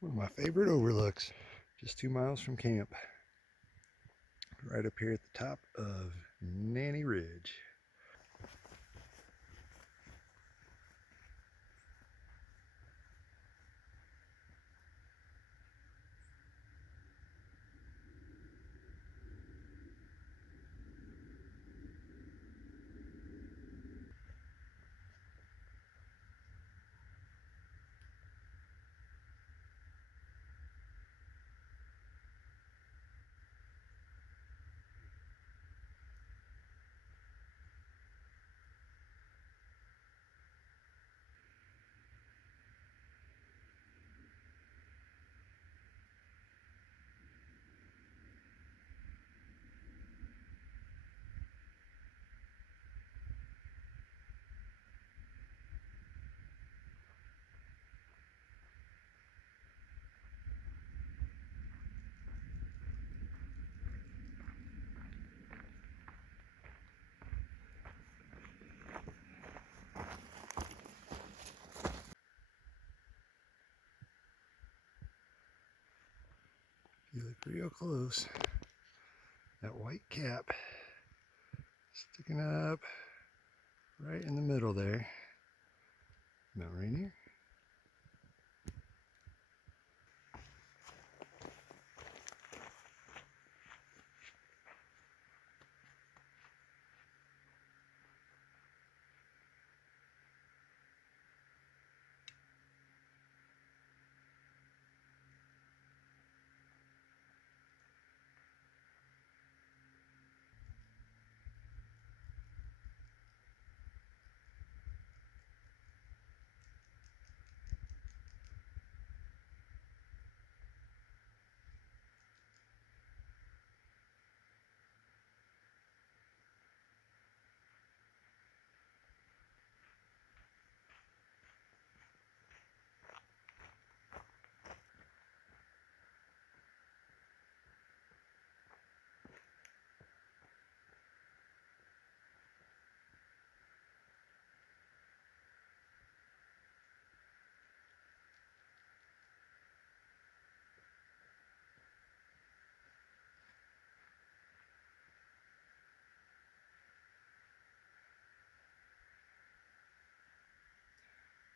One of my favorite overlooks, just 2 miles from camp, right up here at the top of Nanny Ridge. If you look real close, that white cap sticking up right in the middle there. Mount Rainier.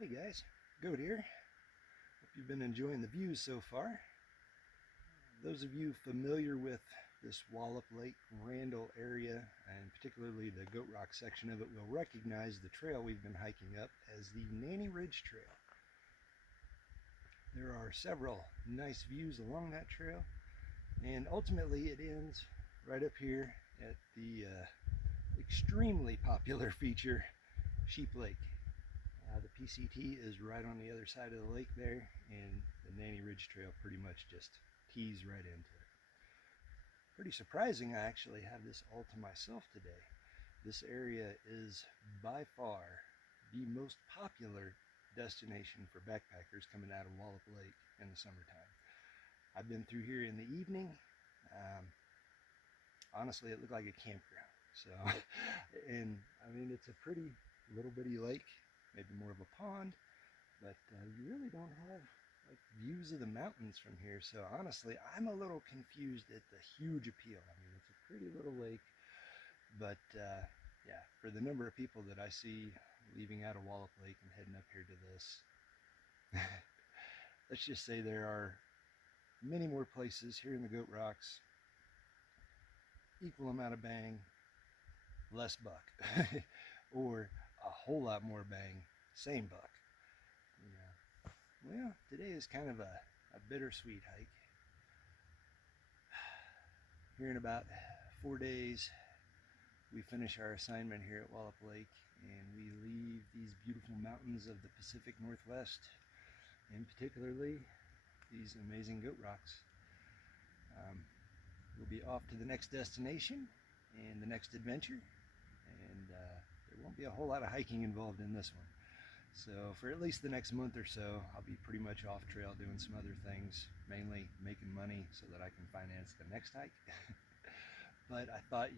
Hey guys, Goat here. Hope you've been enjoying the views so far. Those of you familiar with this Wallop Lake Randall area, and particularly the Goat Rock section of it, will recognize the trail we've been hiking up as the Nanny Ridge Trail. There are several nice views along that trail, and ultimately it ends right up here at the extremely popular feature, Sheep Lake. The PCT is right on the other side of the lake there, and the Nanny Ridge Trail pretty much just tees right into it. Pretty surprising I actually have this all to myself today. This area is by far the most popular destination for backpackers coming out of Wallop Lake in the summertime. I've been through here in the evening. Honestly, it looked like a campground. So, and I mean, it's a pretty little bitty lake, maybe more of a pond, but you really don't have like views of the mountains from here. So honestly, I'm a little confused at the huge appeal. I mean, it's a pretty little lake, but yeah, for the number of people that I see leaving out of Wallop Lake and heading up here to this, let's just say there are many more places here in the Goat Rocks, equal amount of bang, less buck, or a whole lot more bang, same buck. Yeah. Well, today is kind of a bittersweet hike. Here in about 4 days, we finish our assignment here at Wallop Lake, and we leave these beautiful mountains of the Pacific Northwest, and particularly these amazing Goat Rocks. We'll be off to the next destination and the next adventure, and there won't be a whole lot of hiking involved in this one. So for at least the next month or so, I'll be pretty much off trail doing some other things, mainly making money so that I can finance the next hike. But I thought,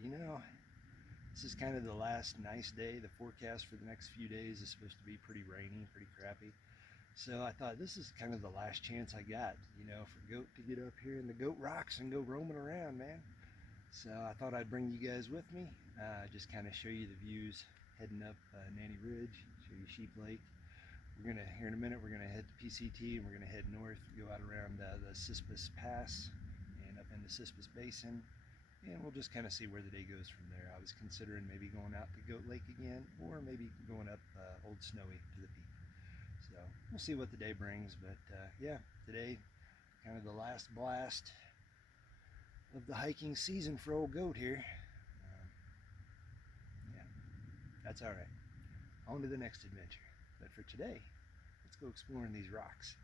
this is kind of the last nice day. The forecast for the next few days is supposed to be pretty rainy, pretty crappy. So I thought this is kind of the last chance I got, you know, for goat to get up here in the goat rocks and go roaming around, man. So I thought I'd bring you guys with me, just kind of show you the views heading up Nanny Ridge, show you Sheep Lake. We're gonna, here in a minute, we're gonna head to PCT and we're gonna head north, go out around the Cispus Pass and up in the Cispus Basin, and we'll just kind of see where the day goes from there. I was considering maybe going out to Goat Lake again, or maybe going up Old Snowy to the peak. So we'll see what the day brings, but yeah, today kind of the last blast of the hiking season for old Goat here. Yeah, that's all right. On to the next adventure. But for today, let's go exploring these rocks.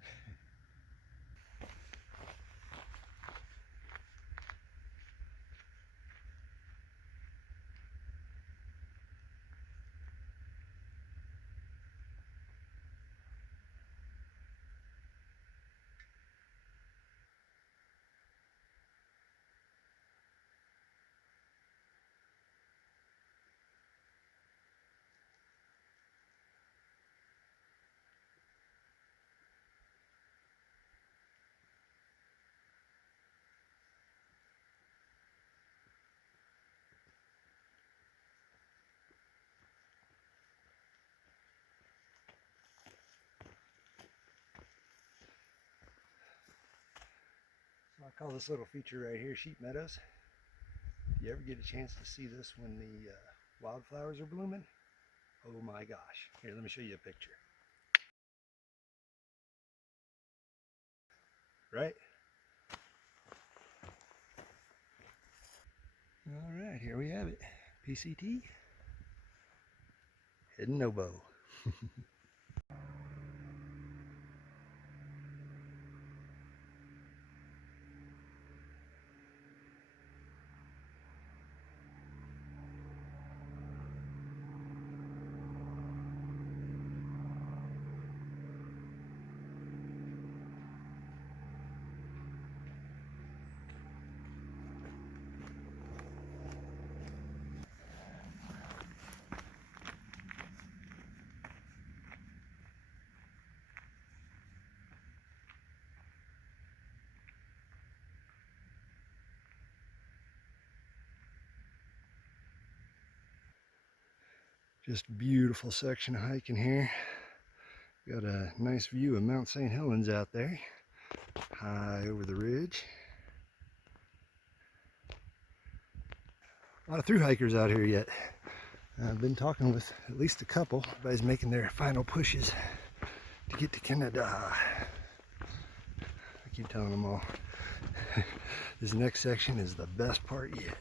So I call this little feature right here Sheep Meadows. If you ever get a chance to see this when the wildflowers are blooming, oh my gosh. Here, let me show you a picture. Right? All right, here we have it. PCT, heading Nobo. Just a beautiful section of hiking here. Got a nice view of Mount St. Helens out there, high over the ridge. A lot of thru hikers out here yet. I've been talking with at least a couple. Everybody's making their final pushes to get to Canada. I keep telling them all, this next section is the best part yet.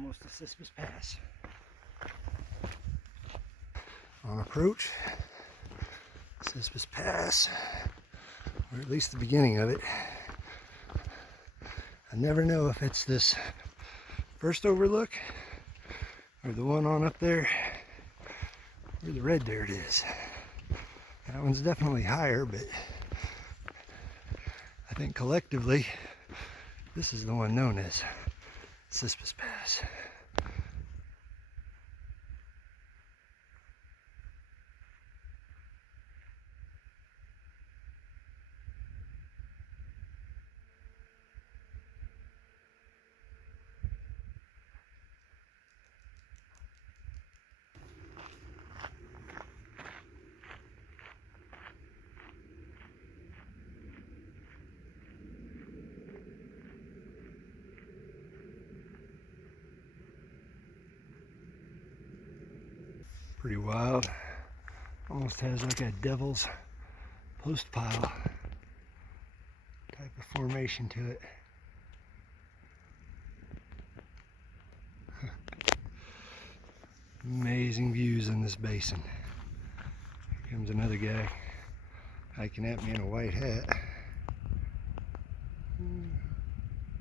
almost to Cispus Pass. On approach, Cispus Pass, or at least the beginning of it. I never know if it's this first overlook or the one on up there where the red dirt is. That one's definitely higher, but I think collectively this is the one known as Cispus Pass. Pretty wild. Almost has like a devil's post pile type of formation to it. Amazing views in this basin. Here comes another guy hiking at me in a white hat.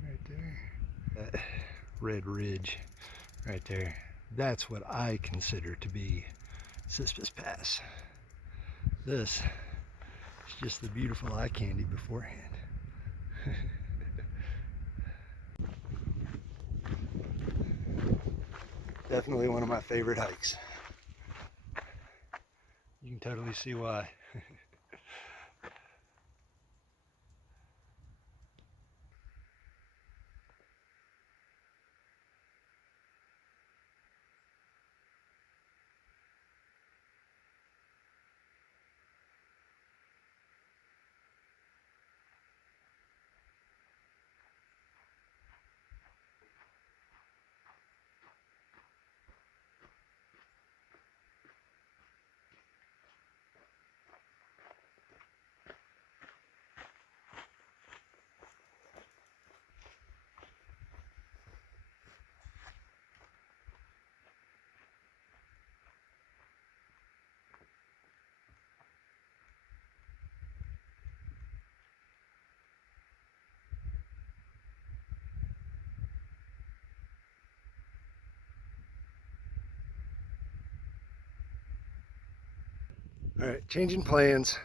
Right there. That red ridge right there. That's what I consider to be Cispus Pass. This is just the beautiful eye candy beforehand. Definitely one of my favorite hikes. You can totally see why. Alright, changing plans.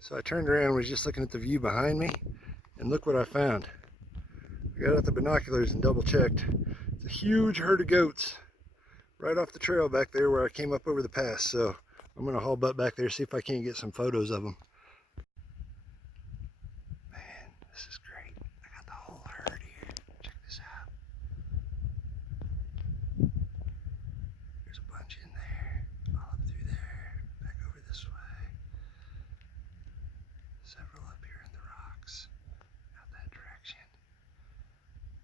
So I turned around and was just looking at the view behind me, and look what I found. I got out the binoculars and double checked. It's a huge herd of goats right off the trail back there where I came up over the pass. So I'm going to haul butt back there, see if I can't get some photos of them. Man, this is great. I got the whole herd here. Check this out. There's a bunch in there, all up through there, back over this way. Several up here in the rocks, out that direction.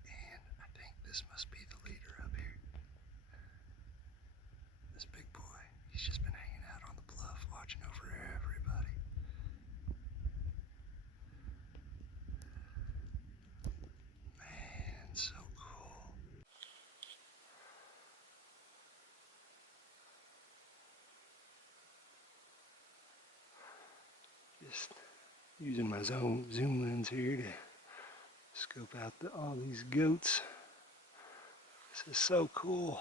And I think this must be the leader up here. This big boy, he's just been hanging out on the bluff, watching over everybody. Man, so cool. Just using my zoom lens here to scope out all these goats. This is so cool.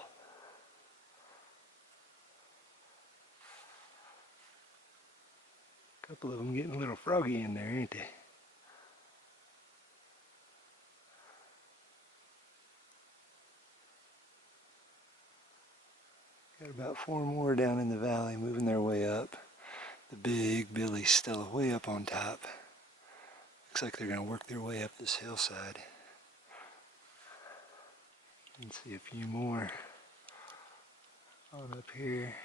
A couple of them getting a little froggy in there, ain't they? Got about 4 more down in the valley moving their way up. The big Billy's still way up on top. Looks like they're going to work their way up this hillside. Let's see a few more on up here.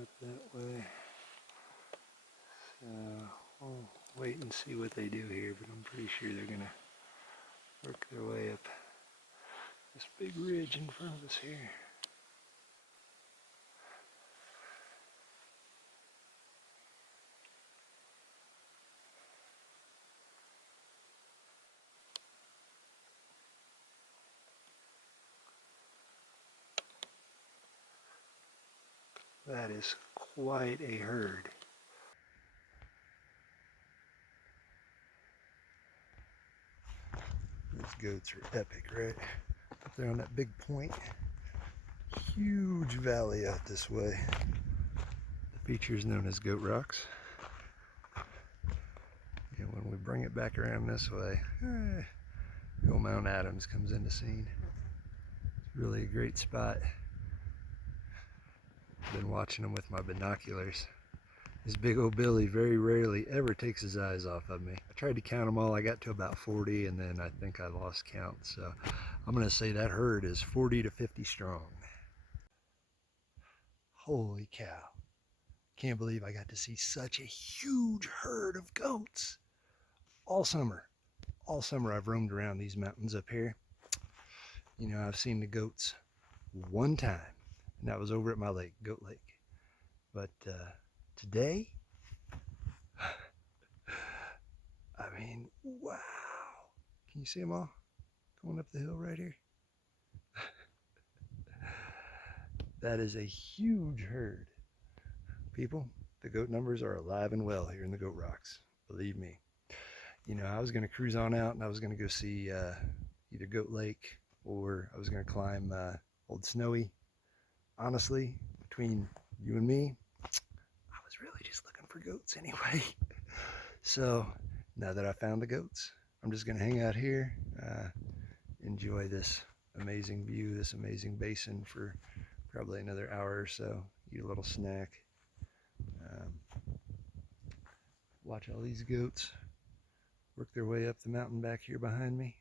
Up that way. So we'll wait and see what they do here, but I'm pretty sure they're going to work their way up this big ridge in front of us here. That is quite a herd. These goats are epic, right? Up there on that big point. Huge valley out this way. The feature is known as Goat Rocks. And when we bring it back around this way, old Mount Adams comes into scene. It's really a great spot. Been watching them with my binoculars. This big old Billy very rarely ever takes his eyes off of me. I tried to count them all. I got to about 40 and then I think I lost count. So I'm going to say that herd is 40 to 50 strong. Holy cow. Can't believe I got to see such a huge herd of goats all summer. All summer I've roamed around these mountains up here. You know, I've seen the goats one time, and that was over at my lake, Goat Lake. But today, I mean, wow. Can you see them all going up the hill right here? That is a huge herd. People, the goat numbers are alive and well here in the Goat Rocks, believe me. You know, I was going to cruise on out and I was going to go see either Goat Lake or I was going to climb Old Snowy. Honestly, between you and me, I was really just looking for goats anyway. So now that I found the goats, I'm just going to hang out here, enjoy this amazing view, this amazing basin for probably another hour or so, eat a little snack, watch all these goats work their way up the mountain back here behind me.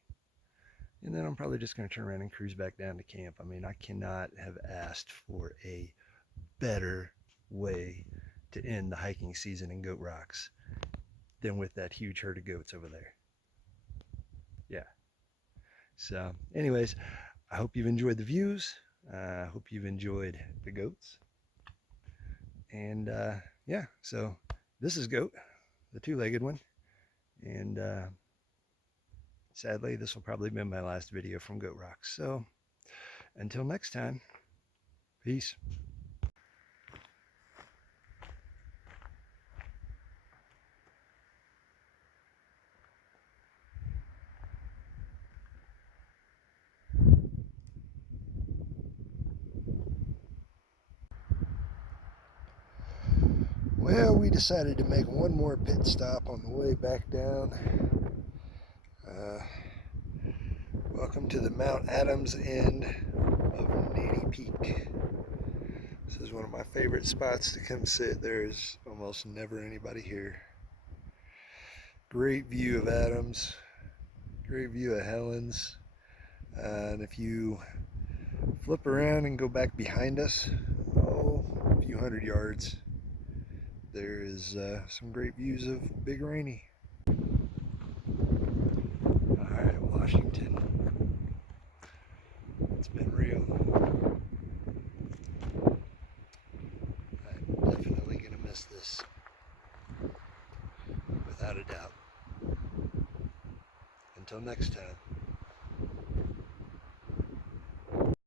And then I'm probably just going to turn around and cruise back down to camp. I mean, I cannot have asked for a better way to end the hiking season in Goat Rocks than with that huge herd of goats over there. Yeah. So anyways, I hope you've enjoyed the views. I hope you've enjoyed the goats. And yeah, so this is Goat, the two-legged one. And sadly, this will probably be my last video from Goat Rocks. So until next time, peace. Well, we decided to make one more pit stop on the way back down. Welcome to the Mount Adams end of Nanny Peak. This is one of my favorite spots to come sit. There's almost never anybody here. Great view of Adams, great view of Helens. And if you flip around and go back behind us, a few hundred yards, there is some great views of Big Rainy. Alright, Washington. It's been real. I'm definitely going to miss this. Without a doubt. Until next time.